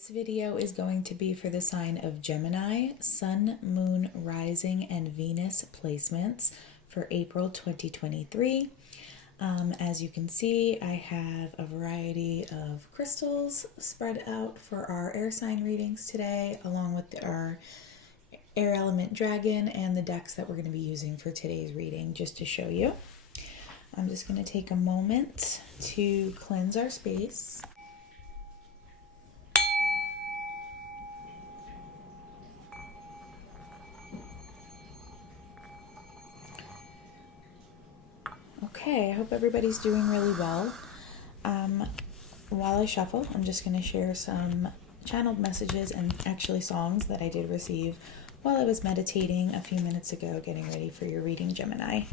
This video is going to be for the sign of Gemini, Sun, Moon, Rising, and Venus placements for April 2023. As you can see, I have a variety of crystals spread out for our air sign readings today, along with our air element dragon and the decks that we're going to be using for today's reading, just to show you. I'm just going to take a moment to cleanse our space. Okay, I hope everybody's doing really well. While I shuffle, I'm just going to share some channeled messages and actually songs that I did receive while I was meditating a few minutes ago, getting ready for your reading, Gemini.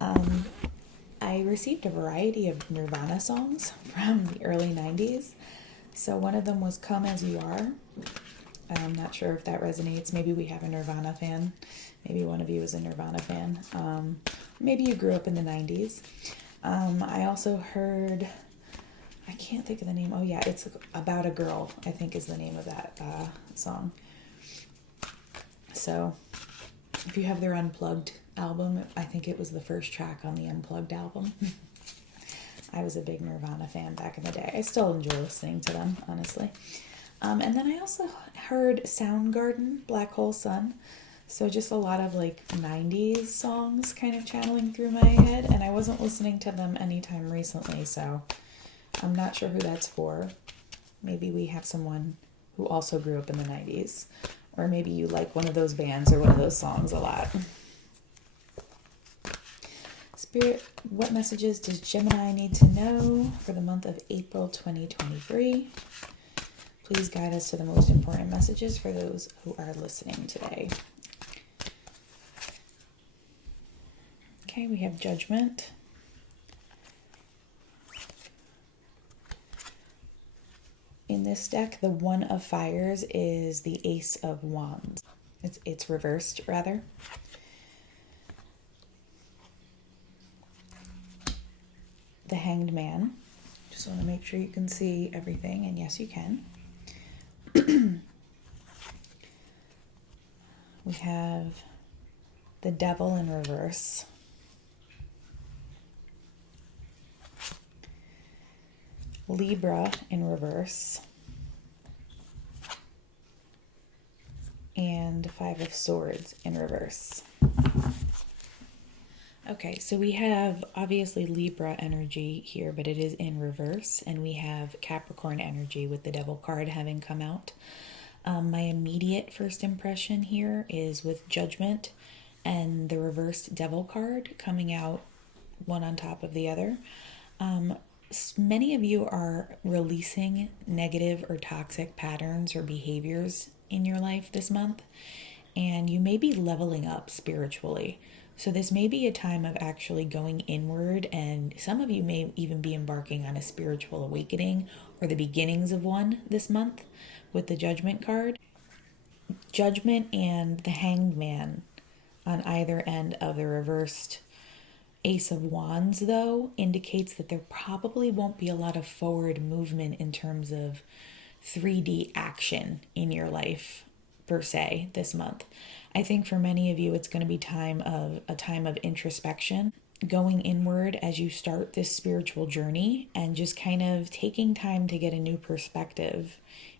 I received a variety of Nirvana songs from the early 90s. So one of them was Come As You Are. I'm not sure if that resonates. Maybe we have a Nirvana fan. Maybe one of you is a Nirvana fan. Maybe you grew up in the 90s. I also heard, I can't think of the name. Oh yeah, it's About a Girl, I think is the name of that song. So if you have their Unplugged album, I think it was the first track on the Unplugged album. I was a big Nirvana fan back in the day. I still enjoy listening to them, honestly. And then I also heard Soundgarden, Black Hole Sun. So just a lot of like 90s songs kind of channeling through my head. And I wasn't listening to them anytime recently, so I'm not sure who that's for. Maybe we have someone who also grew up in the 90s. Or maybe you like one of those bands or one of those songs a lot. Spirit, what messages does Gemini need to know for the month of April 2023? Please guide us to the most important messages for those who are listening today. Okay, we have Judgment. In this deck, the One of Fires is the Ace of Wands. It's reversed, rather. The Hanged Man. Just want to make sure you can see everything, and yes, you can. We have the Devil in reverse. Libra in reverse. And Five of Swords in reverse. Okay, so we have obviously Libra energy here, but it is in reverse, and we have Capricorn energy with the Devil card having come out. My immediate first impression here is with Judgment and the reversed Devil card coming out one on top of the other. Many of you are releasing negative or toxic patterns or behaviors in your life this month, and you may be leveling up spiritually. So this may be a time of actually going inward, and some of you may even be embarking on a spiritual awakening or the beginnings of one this month with the Judgment card. Judgment and the Hanged Man on either end of the reversed Ace of Wands, though, indicates that there probably won't be a lot of forward movement in terms of 3D action in your life, per se, this month. I think for many of you, it's going to be a time of introspection, going inward as you start this spiritual journey and just kind of taking time to get a new perspective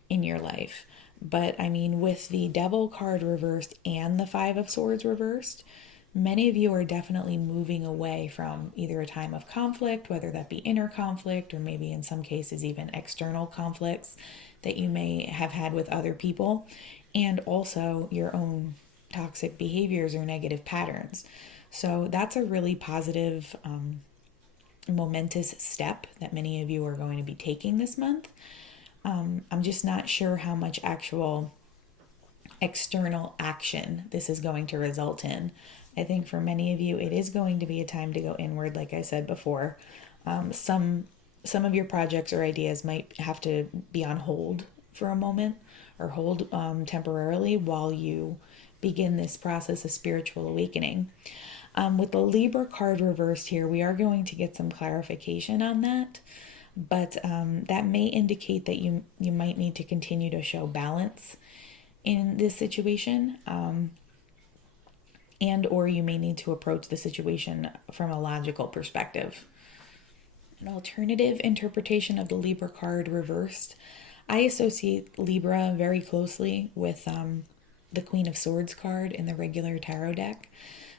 in your life. But I mean, with the Devil card reversed and the Five of Swords reversed, many of you are definitely moving away from either a time of conflict, whether that be inner conflict or maybe in some cases even external conflicts that you may have had with other people, and also your own toxic behaviors or negative patterns. So that's a really positive, momentous step that many of you are going to be taking this month. I'm just not sure how much actual external action this is going to result in. I think for many of you, it is going to be a time to go inward, like I said before. Some of your projects or ideas might have to be on hold for a moment or hold temporarily while you begin this process of spiritual awakening. With the Libra card reversed here, we are going to get some clarification on that. but that may indicate that you might need to continue to show balance in this situation, and or you may need to approach the situation from a logical perspective. An alternative interpretation of the Libra card reversed. I associate Libra very closely with the Queen of Swords card in the regular tarot deck.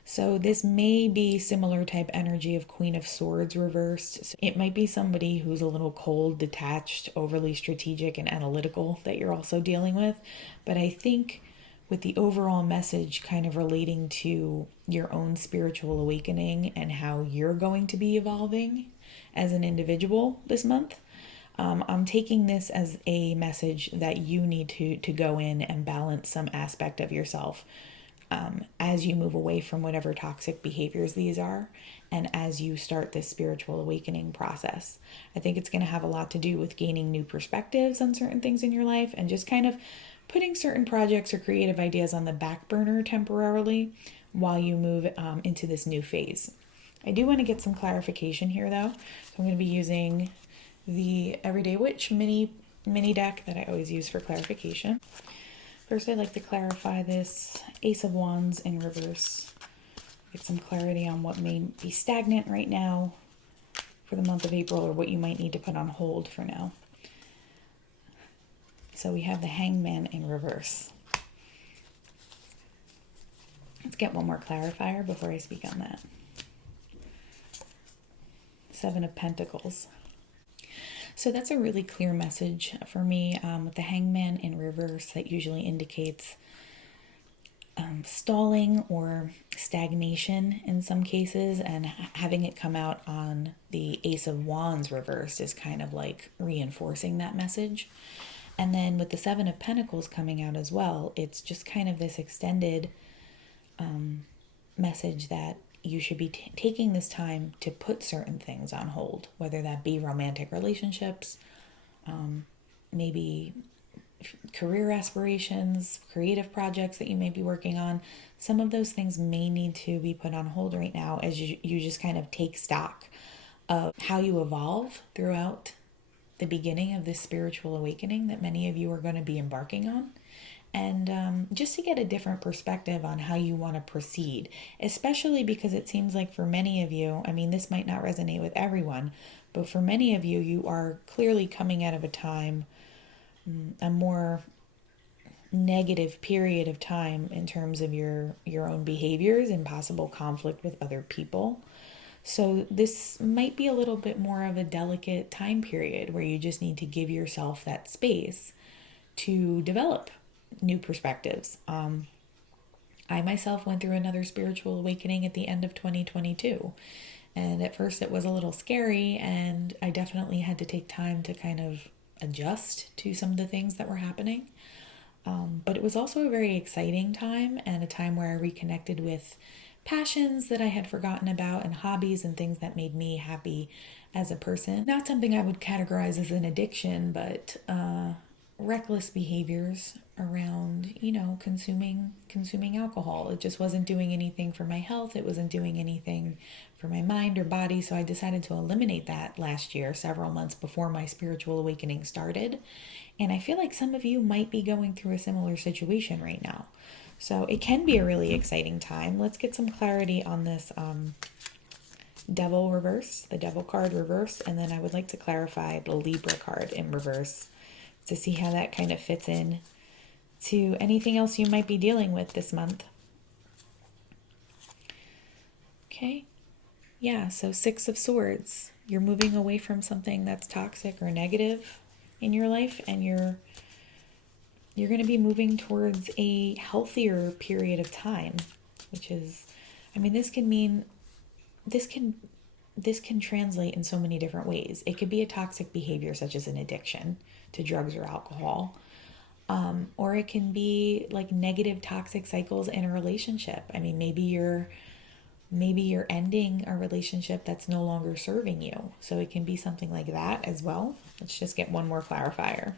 So this may be similar type energy of Queen of Swords reversed. So it might be somebody who's a little cold, detached, overly strategic and analytical that you're also dealing with. But I think with the overall message kind of relating to your own spiritual awakening and how you're going to be evolving as an individual this month, I'm taking this as a message that you need to go in and balance some aspect of yourself as you move away from whatever toxic behaviors these are, and as you start this spiritual awakening process. I think it's going to have a lot to do with gaining new perspectives on certain things in your life and just kind of putting certain projects or creative ideas on the back burner temporarily while you move into this new phase. I do want to get some clarification here though. So I'm going to be using the Everyday Witch mini deck that I always use for clarification. First, I'd like to clarify this Ace of Wands in reverse. Get some clarity on what may be stagnant right now for the month of April, or what you might need to put on hold for now. So we have the Hangman in reverse. Let's get one more clarifier before I speak on that. Seven of Pentacles. So that's a really clear message for me with the Hangman in reverse. That usually indicates stalling or stagnation in some cases, and having it come out on the Ace of Wands reversed is kind of like reinforcing that message. And then with the Seven of Pentacles coming out as well, it's just kind of this extended message that you should be taking this time to put certain things on hold, whether that be romantic relationships, maybe career aspirations, creative projects that you may be working on. Some of those things may need to be put on hold right now as you just kind of take stock of how you evolve throughout the beginning of this spiritual awakening that many of you are going to be embarking on. And just to get a different perspective on how you want to proceed, especially because it seems like for many of you, I mean, this might not resonate with everyone, but for many of you, you are clearly coming out of a time, a more negative period of time in terms of your own behaviors and possible conflict with other people. So this might be a little bit more of a delicate time period where you just need to give yourself that space to develop new perspectives. I myself went through another spiritual awakening at the end of 2022. And at first it was a little scary, and I definitely had to take time to kind of adjust to some of the things that were happening. But it was also a very exciting time, and a time where I reconnected with passions that I had forgotten about, and hobbies and things that made me happy as a person. Not something I would categorize as an addiction, but reckless behaviors around, consuming alcohol. It just wasn't doing anything for my health. It wasn't doing anything for my mind or body. So I decided to eliminate that last year, several months before my spiritual awakening started. And I feel like some of you might be going through a similar situation right now. So it can be a really exciting time. Let's get some clarity on this Devil reverse, the Devil card reverse. And then I would like to clarify the Libra card in reverse to see how that kind of fits in to anything else you might be dealing with this month. Okay. Yeah, so Six of Swords. You're moving away from something that's toxic or negative in your life, and you're going to be moving towards a healthier period of time, which is, this can translate in so many different ways. It could be a toxic behavior such as an addiction to drugs or alcohol. Or it can be like negative toxic cycles in a relationship. Maybe you're ending a relationship that's no longer serving you. So it can be something like that as well. Let's just get one more clarifier.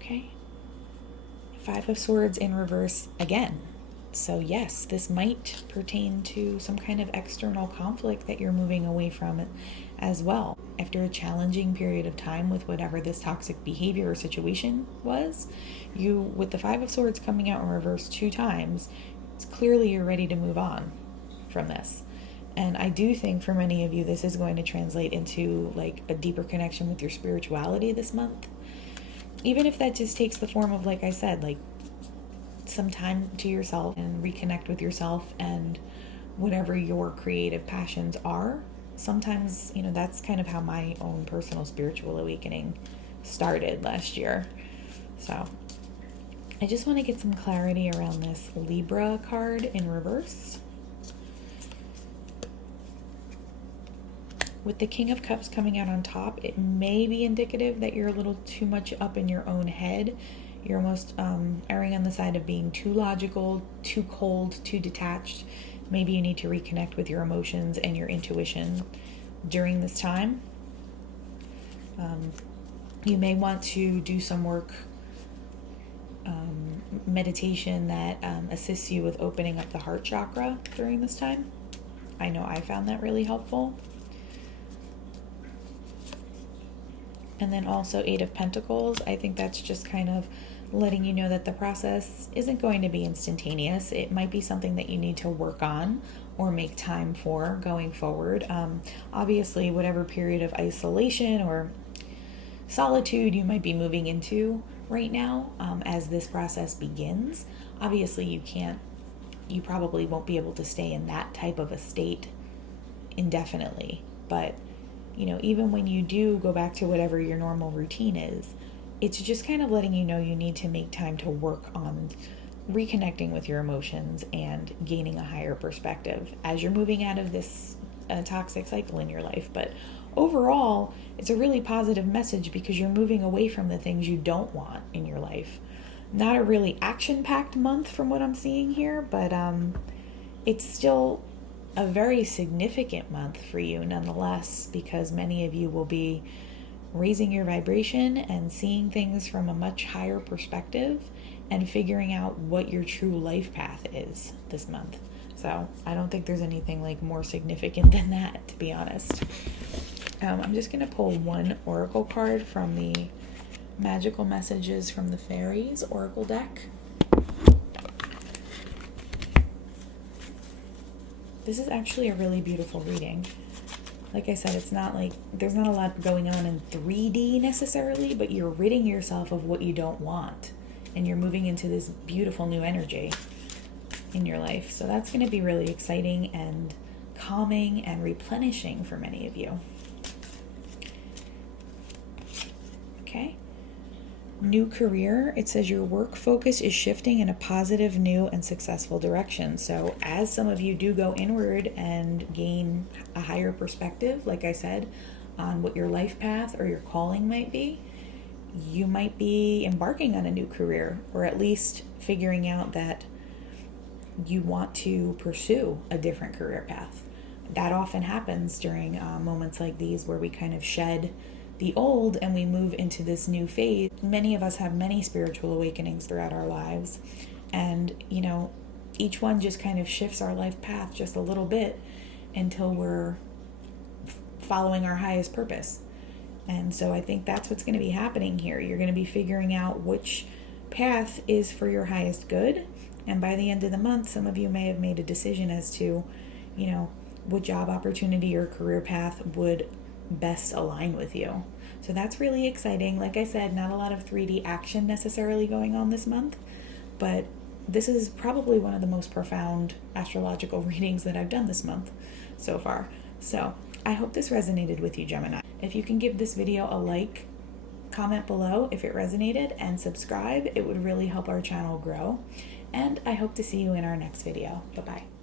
Okay. Five of Swords in reverse again. So yes, this might pertain to some kind of external conflict that you're moving away from as well. After a challenging period of time with whatever this toxic behavior or situation was, with the Five of Swords coming out in reverse 2 times, it's clearly you're ready to move on from this. And I do think for many of you, this is going to translate into like a deeper connection with your spirituality this month. Even if that just takes the form of, like I said, like some time to yourself and reconnect with yourself and whatever your creative passions are. Sometimes, that's kind of how my own personal spiritual awakening started last year. So I just want to get some clarity around this Libra card in reverse. With the King of Cups coming out on top, it may be indicative that you're a little too much up in your own head. You're almost erring on the side of being too logical, too cold, too detached. Maybe you need to reconnect with your emotions and your intuition during this time. You may want to do some work, meditation that assists you with opening up the heart chakra during this time. I know I found that really helpful. And then also 8 of Pentacles. I think that's just kind of letting you know that the process isn't going to be instantaneous. It might be something that you need to work on or make time for going forward. Obviously, whatever period of isolation or solitude you might be moving into right now, as this process begins, obviously you probably won't be able to stay in that type of a state indefinitely. But even when you do go back to whatever your normal routine is, it's just kind of letting you know you need to make time to work on reconnecting with your emotions and gaining a higher perspective as you're moving out of this toxic cycle in your life. But overall, it's a really positive message because you're moving away from the things you don't want in your life. Not a really action-packed month from what I'm seeing here, but it's still a very significant month for you nonetheless, because many of you will be raising your vibration and seeing things from a much higher perspective and figuring out what your true life path is this month. So I don't think there's anything like more significant than that, to be honest. I'm just going to pull one oracle card from the Magical Messages from the Fairies oracle deck. This is actually a really beautiful reading. Like I said, it's not like there's not a lot going on in 3D necessarily, but you're ridding yourself of what you don't want and you're moving into this beautiful new energy in your life. So that's going to be really exciting and calming and replenishing for many of you. Okay. New career. It says your work focus is shifting in a positive, new, and successful direction. So as some of you do go inward and gain a higher perspective, like I said, on what your life path or your calling might be, you might be embarking on a new career, or at least figuring out that you want to pursue a different career path. That often happens during moments like these where we kind of shed the old and we move into this new phase. Many of us have many spiritual awakenings throughout our lives, and each one just kind of shifts our life path just a little bit until we're following our highest purpose. And so I think that's what's going to be happening here. You're going to be figuring out which path is for your highest good, and by the end of the month, some of you may have made a decision as to what job opportunity or career path would best align with you. So that's really exciting. Like I said, not a lot of 3D action necessarily going on this month, but this is probably one of the most profound astrological readings that I've done this month so far. So I hope this resonated with you, Gemini. If you can give this video a like, comment below if it resonated, and subscribe, it would really help our channel grow. And I hope to see you in our next video. Bye-bye.